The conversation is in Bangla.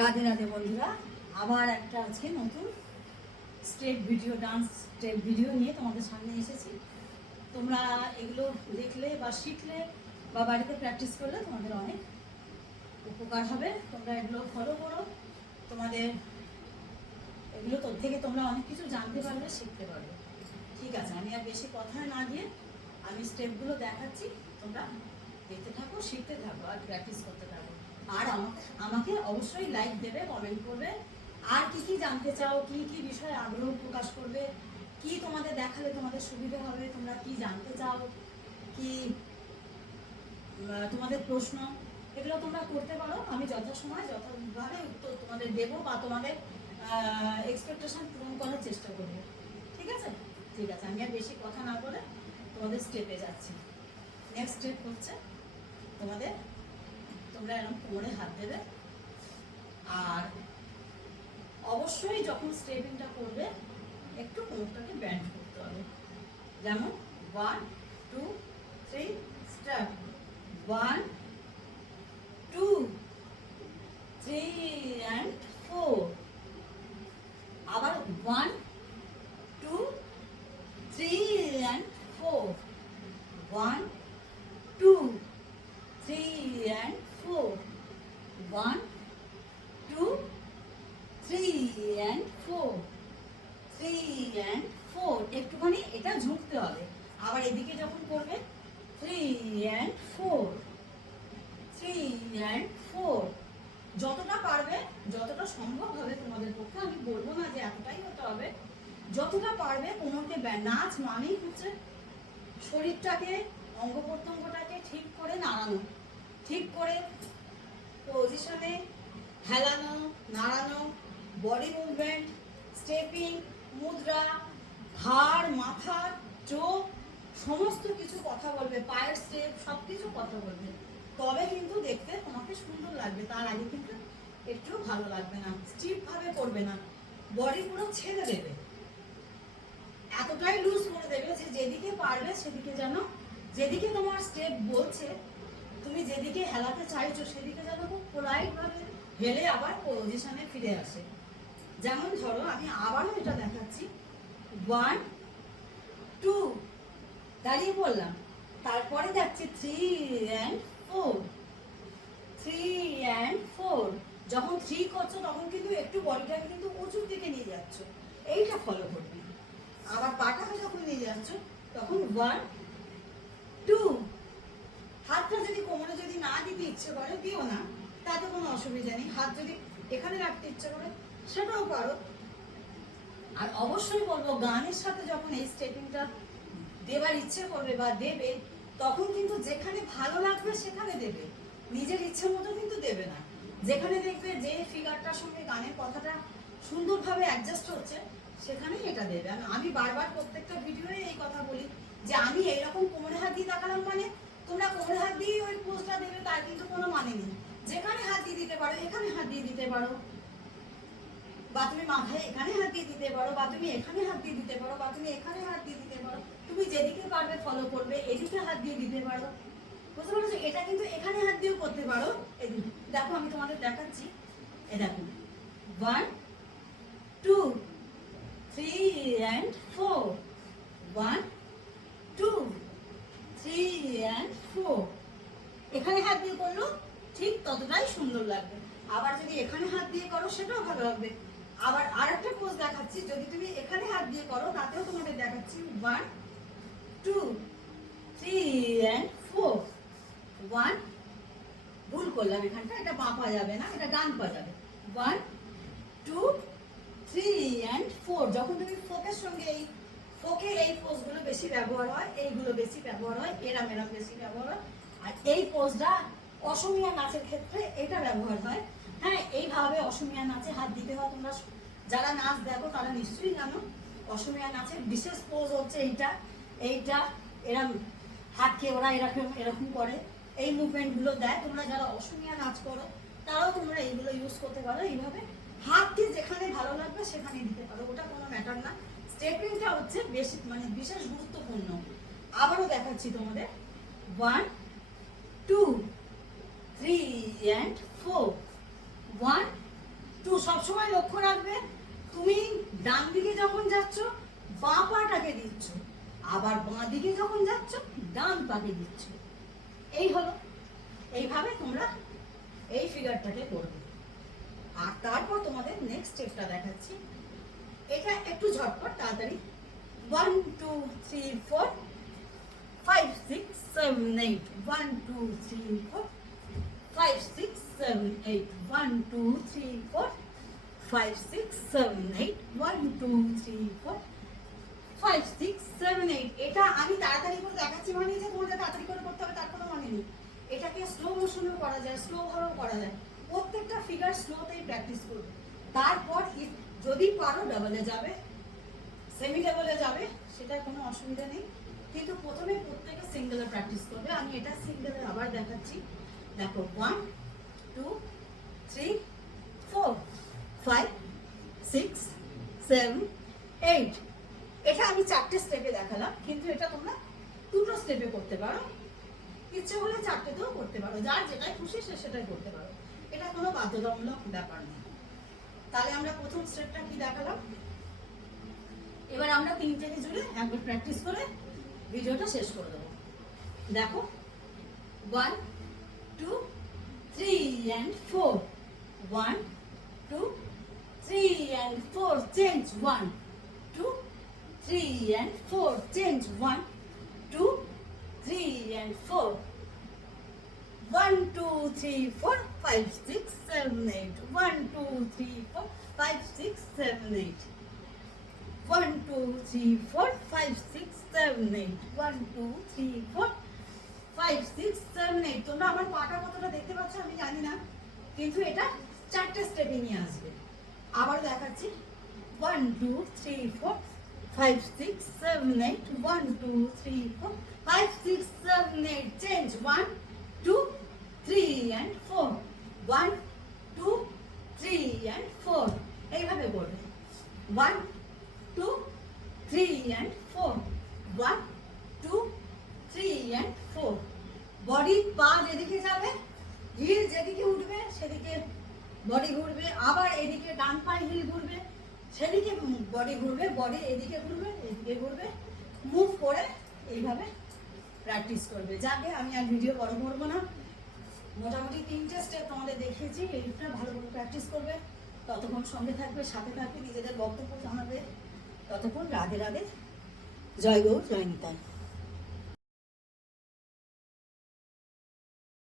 রাধে রাধে বন্ধুরা, আবার একটা আজকে নতুন step video, dance step video নিয়ে তোমাদের সামনে এসেছি। তোমরা এগুলো দেখলে বা শিখলে বা বাড়িতে প্র্যাকটিস করলে তোমাদের অনেক উপকার হবে। তোমরা এগুলো ফলো করো, তোমাদের এগুলো তোর থেকে তোমরা অনেক কিছু জানতে পারবে, শিখতে পারবে। ঠিক আছে, আমি আর বেশি কথা না দিয়ে আমি স্টেপগুলো দেখাচ্ছি, তোমরা দেখতে থাকো, শিখতে থাকো আর প্র্যাকটিস করতে থাকো। আর আমাকে অবশ্যই লাইক দেবে, কমেন্ট করবে, আর কি কি জানতে চাও, কি কি বিষয়ে আগ্রহ প্রকাশ করবে, কি তোমাদের দেখালে তোমাদের সুবিধা হবে, তোমরা কি জানতে চাও, কি তোমাদের প্রশ্ন, এগুলো তোমরা করতে পারো। আমি যথাসময় যথাভাবে উত্তর তোমাদের দেবো বা তোমাদের এক্সপেকটেশন পূরণ করার চেষ্টা করবো। ঠিক আছে, ঠিক আছে, আমি আর বেশি কথা না বলে তোমাদের স্টেপে যাচ্ছি। নেক্সট স্টেপ হচ্ছে তোমরা এরকম কোমরে হাত দেবে, আর অবশ্যই যখন স্টেপিংটা করবে একটু কোমরটাকে ব্যান্ড করতে হবে। যেমন 1 2 3 স্টার্ট। 1 2 3 and 4। আবার 1 2 3 and 4। 1 2 3 and 4। 1 2 3 and 4। 3 and 4। একটুখানি এটা ঝুঁকতে হবে। আবার এদিকে যখন করবে 3 and 4। 3 and 4। যতটা পারবে, যতটা সম্ভব হবে তোমাদের পক্ষে, আমি বলবো না যে এতটাই হতে হবে, যতটা পারবে কোমরকে নাচ মানেই হচ্ছে শরীরটাকে, অঙ্গ প্রত্যঙ্গটাকে ঠিক করে নাড়ানো, ঠিক করে পজিশনে হেলানো, নাড়ানো, বডি মুভমেন্ট, স্টেপিং, মুদ্রা, ঘাড়, মাথা, চোখ, সমস্ত কিছু কথা বলবে, পায়ের স্টেপ, সব কিছু কথা বলবে। তবে কিন্তু দেখতে তোমাকে সুন্দর লাগবে, তার আগে কিন্তু একটু ভালো লাগবে না। স্টিফ ভাবে করবে না, বডি পুরো ছেড়ে দেবে, এতটাই লুজ করে দেবে যে যেদিকে পারবে সেদিকে, যেন যেদিকে তোমার স্টেপ বলছে, তুমি যেদিকে হেলাতে চাইছো সেদিকে যেন খুব পোলাইট ভাবে হেলে আবার পজিশনে ফিরে আসে। যেমন ধরো, আমি আবারও এটা দেখাচ্ছি। 1 2 দাঁড়িয়ে পড়লাম, তারপরে যাচ্ছে 3 and 4। 3 and 4। যখন 3 করছো তখন কিন্তু একটু বডিটাকে কিন্তু উঁচুর দিকে নিয়ে যাচ্ছ, এইটা ফলো করবে। আবার পাটাকে যখন নিয়ে যাচ্ছ তখন 1 2। হাতটা যদি কোমরে যদি না দিতে ইচ্ছে করে দিও না, তাতে কোনো অসুবিধা নেই। হাত যদি এখানে রাখতে ইচ্ছে করে সেটাও পারো। আর অবশ্যই বলবো, গানের সাথে যখন এই স্টেপিংটা দেবার ইচ্ছে করবে বা দেবে, তখন কিন্তু যেখানে ভালো লাগবে সেখানে দেবে, নিজের ইচ্ছে মতো কিন্তু দেবে না। যেখানে দেখবে যে ফিগারটার সঙ্গে গানের কথাটা সুন্দরভাবে অ্যাডজাস্ট হচ্ছে, সেখানেই এটা দেবে। আমি বারবার প্রত্যেকটা ভিডিওয়ে এই কথা বলি যে আমি এইরকম কোমরে হাত দিয়ে তাকালাম মানে তোমরা কোমরে হাত দিয়ে ওই পোজটা দেবে, তার কিন্তু কোনো মানে নেই। যেখানে হাত দিয়ে দিতে পারো, এখানে হাত দিয়ে দিতে পারো, বা তুমি মাথায় এখানে হাত দিয়ে দিতে পারো, বা তুমি এখানে হাত দিয়ে দিতে পারো, বা তুমি এখানে হাত দিয়ে দিতে পারো। তুমি যেদিকে পারবে ফলো করবে, এদিকে হাত দিয়ে দিতে পারো। বুঝতে পারছো? এটা কিন্তু এখানে হাত দিয়েও করতে পারো। দেখো, আমি তোমাদের দেখাচ্ছি। এ দেখো, 1 2 3 and 4। 1 2 3 and 4। এখানে হাত দিয়ে করলো ঠিক ততটাই সুন্দর লাগবে। আবার যদি এখানে হাত দিয়ে করো সেটাও ভালো লাগবে। আবার আরেকটা পোজ দেখাচ্ছি, যদি তুমি এখানে হাত দিয়ে করো তাতেও তোমাদের দেখাচ্ছি। 1 2 3 and 4। 1 ভুল করলাম এখানটা, এটা বাঁ পা যাবে না, এটা ডান পা যাবে। 1 2 3 and 4। যখন তুমি ফোকের সঙ্গে এই পোজগুলো বেশি ব্যবহার হয়, এইগুলো বেশি ব্যবহার হয়, এরাম বেশি ব্যবহার হয়। আর এই পোজটা অসমীয়া নাচের ক্ষেত্রে এটা ব্যবহার হয়। হ্যাঁ, এইভাবে অসমীয়া নাচে হাত দিতে হয়। তোমরা যারা নাচ দেখো তারা নিশ্চয়ই জানো, অসমীয়া নাচের বিশেষ পোজ হচ্ছে এইটা এরম হাতকে ওরা এরকম করে, এই মুভমেন্টগুলো দেয়। তোমরা যারা অসমীয়া নাচ করো তারাও তোমরা এইগুলো ইউজ করতে পারো। এইভাবে হাতকে যেখানে ভালো লাগবে সেখানে দিতে পারো, ওটা কোনো ম্যাটার না। স্টেপিংটা হচ্ছে বেশি বিশেষ গুরুত্বপূর্ণ। আবারও দেখাচ্ছি তোমাদের। 1 2 3 and 4। 1 সবসময় লক্ষ্য রাখবে, তুমি ডান দিকে যখন যাচ্ছ বাঁ পাটাকে দিচ্ছ, আবার বাঁ দিকে যখন যাচ্ছ ডান পাকে দিচ্ছ। এই হলো, এইভাবে তোমরা এই ফিগারটাকে করবে। আর তারপর তোমাদের নেক্সট স্টেপটা দেখাচ্ছি, এটা একটু ঝটপট তাড়াতাড়ি। 1 2 3 4 5 6 7 8 1 2 3 4 5 6 7 8 1 2 3 4 5 6 7 8 1 2 3 4 5 6 7 8। এটা আমি তাড়াতাড়ি করে দেখাচ্ছি মানে যে তোমাদের তাড়াতাড়ি করে করতে হবে তার কোনো মানে নেই। এটাকে স্লো মোশনেও করা যায়, স্লো ভাবেও করা যায়। প্রত্যেকটা ফিগার স্লোতেই প্র্যাকটিস করবে। তারপর যদি পারো ডাবলে যাবে, সেমি ডাবলে যাবে, সেটা কোনো অসুবিধা নেই। কিন্তু প্রথমে প্রত্যেকে সিঙ্গেলে প্র্যাকটিস করবে। আমি এটা সিঙ্গেলে আবার দেখাচ্ছি। দেখো 1 2 3 4 5 6 7 8। এটা আমি 4টে স্টেপে দেখালাম, কিন্তু এটা তোমরা 2টো স্টেপে করতে পারো। ইচ্ছে হলে 4টেতেও করতে পারো, যার যেটাই খুশি সে সেটাই করতে পারো। এটা কোনো বাধ্যতামূলক ব্যাপার নেই। তাহলে আমরা প্রথম স্টেপটা কি দেখালাম, এবার আমরা 3টেকে জুড়ে একবার প্র্যাকটিস করে ভিডিওটা শেষ করে দেবো। দেখো 1 2 3 and 4 1 2 3 and 4 change 1 2 3 and 4 change 1 2 3 and 4 1 2 3 4 5 6 7 8 1 2 3 4 5 6 7 8 1 2 3 4 5 6 7 8 1 2 3 4 5 6 7 8। তোমরা আমার পাটা কতটা দেখতে পাচ্ছ আমি জানি না, কিন্তু এটা 4টে স্টেপে নিয়ে আসবে। আবার দেখাচ্ছি 1 2 3 4 5 6 7 8 1 2 3 4 5 6 7 8 change 1 2 3 and 4 1 2 3 and 4। এইভাবে করবে 1 2 3 and 4 1 2 3 and 4। বডি পা যেদিকে যাবে, হিল যেদিকে উঠবে সেদিকে বডি ঘুরবে, আবার এদিকে ডান পায়ে হিল ঘুরবে সেদিকে বডি ঘুরবে, বডি এদিকে ঘুরবে এদিকে ঘুরবে, মুভ করে এইভাবে প্র্যাকটিস করবে। যাকে আমি আর ভিডিও বড় করবো না, মোটামুটি 3টে স্টেপ তোমাদের দেখিয়েছি। এইটা ভালো করে প্র্যাকটিস করবে, ততক্ষণ সঙ্গে থাকবে, সাথে থাকবে, নিজেদের বক্তব্য জানাবে। ততক্ষণ রাধে রাধে, জয় গৌর, জয় নিতাই।